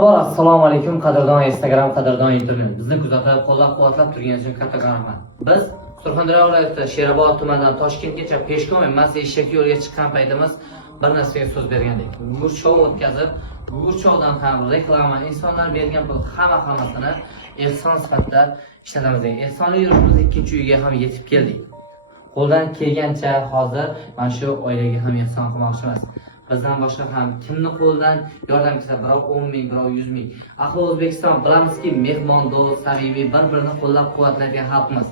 Avvalambor assalomu alaykum qadrdon Instagram, qadrdon internet. Bizni kuzatib, qo'llab-quvvatlab turganingiz uchun kattakon rahmat. Biz Surxondaryo viloyati Sherobod tumanidan Toshkentgacha peshkom emas, eshak yo'lga chiqqan paytimiz bir narsaga so'z bergandik. Gugurt shou o'tkazib, gugurt shoudan ham reklama, insonlar bergan pul hammasini ehson sifatida ishlatamiz dedik. Ehsonli yurtimiz ikkinchi uyiga ham yetib keldik. Qo'ldan kelgancha hozir mana shu oilaga ham ehson qilmoqchimiz. Bizdan boshqa ham kimni qo'ldan yordam kelsa, birov 10 ming, birov 100 ming. Ahli O'zbekiston bilamizki, mehmondo'st, samimiy, bir-birini qo'llab-quvvatlaydigan xalqmiz.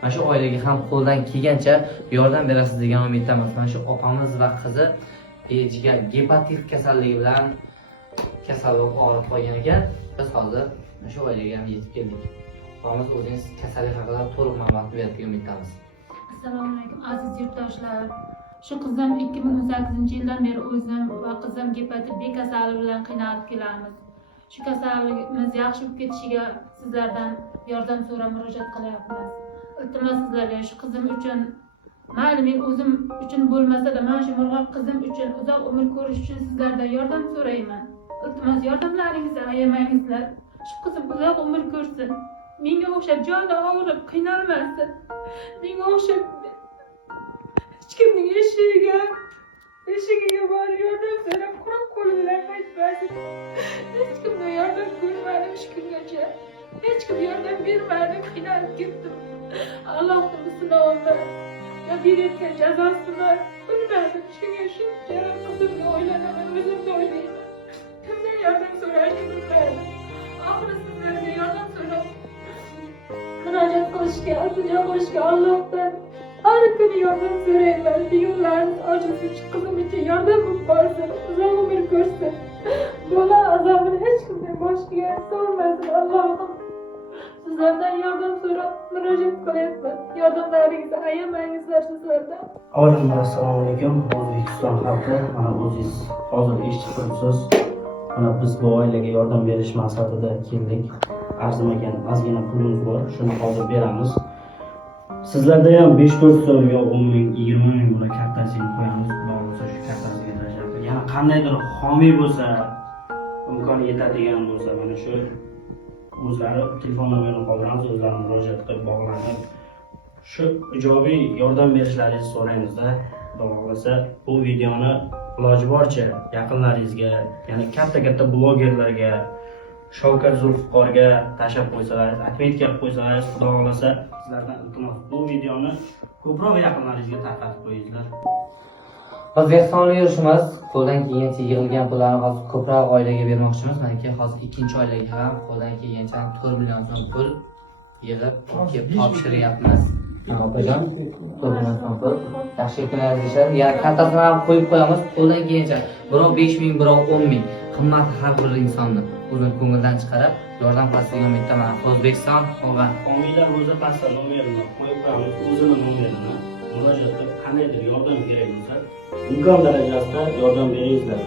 Mana shu oilaga ham qo'ldan kelgancha yordam berasiz degan umiddamiz. Mana shu opamiz va qizi jigar gepatit kasalligi bilan kasallik og'rib qolgan ekan. Biz hozir mana shu oilaga ham yetib keldik. Opamiz o'zingiz kasallik haqida to'liq ma'lumot berishga umiddamiz. Assalomu alaykum aziz yurtdoshlar. Shu qizim 2018-yildan beri o'zim va qizim gepatit B kasalligi bilan qiynalib kelamiz. Shu kasalligimiz yaxshi bo'lib ketishiga sizlardan yordam so'rab murojaat qilyapmiz. Iltimos sizlarga shu qizim uchun, mayli men o'zim uchun bo'lmasa-da, mana shu murg'oq qizim uchun uzoq umr ko'rish uchun sizlardan yordam so'rayman. Iltimos yordamlaringizni ayamangizlar. Shu qizim uzoq umr ko'rsin. Menga o'xshab joni og'rib qiynalmasin. Menga o'xshab hech kimning eshigiga borib yordam so'rab quruq qo'l bilan qaytmasin. Hech kimdan yordam ko'rmadim shu kungacha. Hech kim yordam bermadi, qiynalib ketdim. Allohning sinovimi yo berayotgan jazosimi bilmadim. Shuncha qizimga o'ylanaman, o'zimga o'ylayman. Kimdan yordam so'rashni bilmadim. Oxiri sizlarga yordam so'rab murojaat qilishga, iltijo qilishga Allohdan har kuni yordam so'rayman. Yo'llarimiz ochiq, qizim uchun yordam bo'lib qolsin, uzoq umr ko'rsin. Bola azobini hech kimning boshiga solmasin. Allohim sizlardan yordam so'rab murojaat qilyapman. Yordamlaringizni ayamangizlar sizlardan. Avvalambor assalomu alaykum O'zbekiston xalqi. Mana o'zingiz hozir eshitib turibsiz. Mana biz bu oilaga yordam berish maqsadida keldik. Arzimagan ozgina pulimiz bor, shuni hozir beramiz. Sizlarda ham 5-4 so'm yo 10 ming, 20 ming bo'la kartasini qo'yamiz. Xudo bo'lsa shu kartasiga tashlab. Yana qandaydir homiy bo'lsa, imkoni yetadigan bo'lsa, mana shu o'zlari telefon nomerini qoldiramiz, o'zlari murojaat qilib bog'lanib shu ijobiy yordam berishlaringizni so'raymiz-da. Xudo xohlasa bu videoni iloji boricha yaqinlaringizga, ya'ni katta blogerlarga, Shavkat Zulfiqorga tashlab qo'ysalaringiz, atmetga qilib qo'ysalaringiz, xudo xohlasa sizlardan iltimos bu videoni ko'proq yaqinlaringizga tarqatib qo'yinglar. Biz ehsonli yurishimiz, qo'ldan kelgancha yig'ilgan pullarni hozir ko'proq oilaga bermoqchimiz. Mana hozir ikkinchi oilaga ham qo'ldan kelgancha 4 million so'm pul yig'ib kelib topshiryapmiz. Opajon, 4 million so'm pul yaxshi kunlaringiz ishlar. Yana kartasini ham qo'yib qo'yamiz. Qo'ldan kelgancha birov 5 ming, birov 10 ming. Qimmati har bir insonni o'zini ko'ngildan chiqarib yordam qilishga umiddaman. O'zbekiston va homiylar o'zi pastda nomerini qo'yib qo'yamiz, o'zini nomerini murojaat qilib qandaydir yordam kerak bo'lsa imkon darajasida yordam beringizlar.